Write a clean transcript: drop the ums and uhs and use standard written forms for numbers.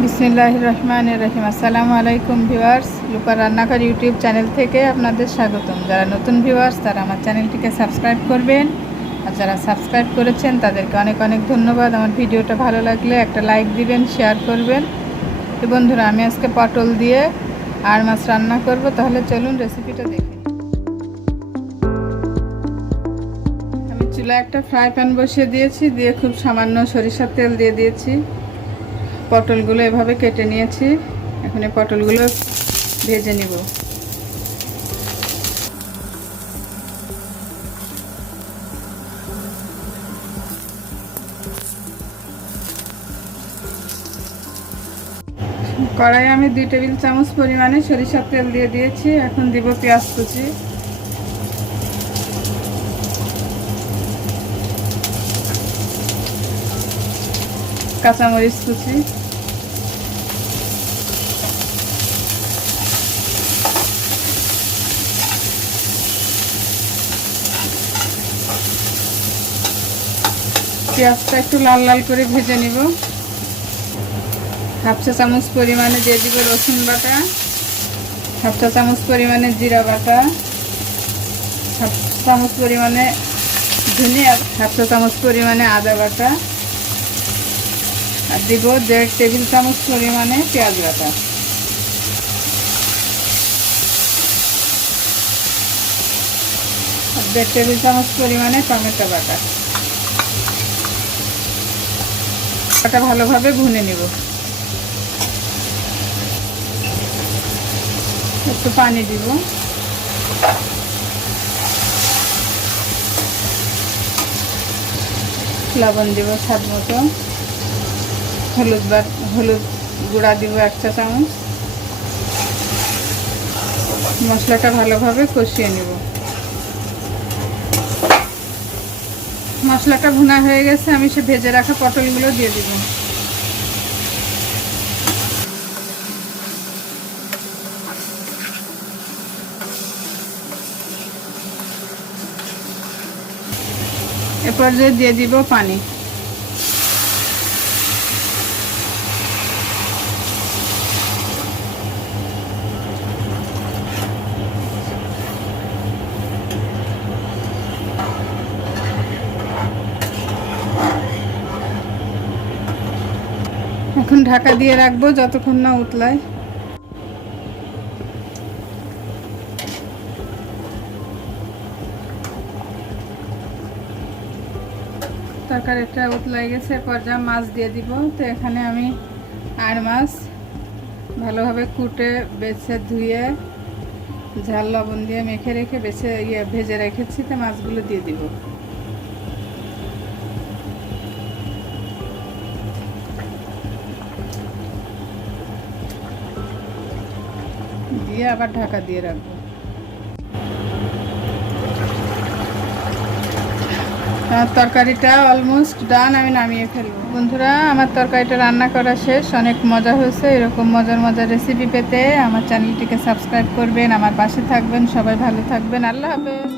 বিসমিল্লাহির রহমানির রহিম। আসসালামু আলাইকুম ভিউয়ার্স, লুপা রান্নাঘর ইউটিউব চ্যানেল থেকে আপনাদের স্বাগতম। যারা নতুন ভিউয়ার্স তারা আমার চ্যানেলটিকে সাবস্ক্রাইব করবেন, আর যারা সাবস্ক্রাইব করেছেন তাদেরকে অনেক অনেক ধন্যবাদ। আমার ভিডিওটা ভালো লাগলে একটা লাইক দিবেন, শেয়ার করবেন। তো বন্ধুরা, আমি আজকে পটল দিয়ে আর মাছ রান্না করব, তাহলে চলুন রেসিপিটা দেখে নিই। আমি চুলায় একটা ফ্রাই প্যান বসিয়ে দিয়েছি, দিয়ে খুব সামান্য সরিষার তেল দিয়ে দিয়েছি। পটলগুলো এভাবে কেটে নিয়েছি, এখন এই পটলগুলো ভেজে নিব। কড়াইয়ে আমি 2 টেবিল চামচ পরিমাণে সরিষার তেল দিয়ে দিয়েছি। এখন দিব পেঁয়াজ কুচি, কাঁচামরিচ কুচি, পেঁয়াজটা একটু লাল লাল করে ভেজে নিব। হাফ চা চামচ পরিমাণে দিয়ে দিব রসুন বাটা, হাফ চা চামচ পরিমাণে জিরা বাটা, হাফ চামচ পরিমাণে ধনিয়া, হাফ চা চামচ পরিমাণে আদা বাটা, আর দিব 1.5 টেবিল চামচ পরিমাণে পেঁয়াজ বাটা। আর 1.5 টেবিল চামচ পরিমাণে টমেটো বাটা। এটা ভালোভাবে ভুনে নিব। একটু পানি দিব, লবণ দিব স্বাদ মতো, হলুদ গুঁড়া দিব 1 চা চামচ। মশলাটা ভালোভাবে কষিয়ে নেব। মশলাটা ভুনা হয়ে গেছে, আমি সে ভেজে রাখা পটলগুলো দিয়ে দিব। এ পর্যায়ে দিয়ে দিব পানি। এখন ঢাকা দিয়ে রাখবো যতক্ষণ না উতলায়। তরকারিটা উতলাই গেছে, পর্যায়ে মাছ দিয়ে দিব। তো এখানে আমি আর মাছ ভালোভাবে কুটে বেছে ধুয়ে ঝাল লবণ দিয়ে মেখে রেখে ভেজে রেখেছি, তো মাছগুলো দিয়ে দিব। দিয়ে আবার ঢাকা দিয়ে রাখবো। আমার তরকারিটা অলমোস্ট ডান, আমি নামিয়ে ফেলবো। বন্ধুরা, আমার তরকারিটা রান্না করা শেষ। অনেক মজা হয়েছে। এরকম মজার মজার রেসিপি পেতে আমার চ্যানেলটিকে সাবস্ক্রাইব করবেন, আমার পাশে থাকবেন। সবাই ভালো থাকবেন। আল্লাহ হাফেজ।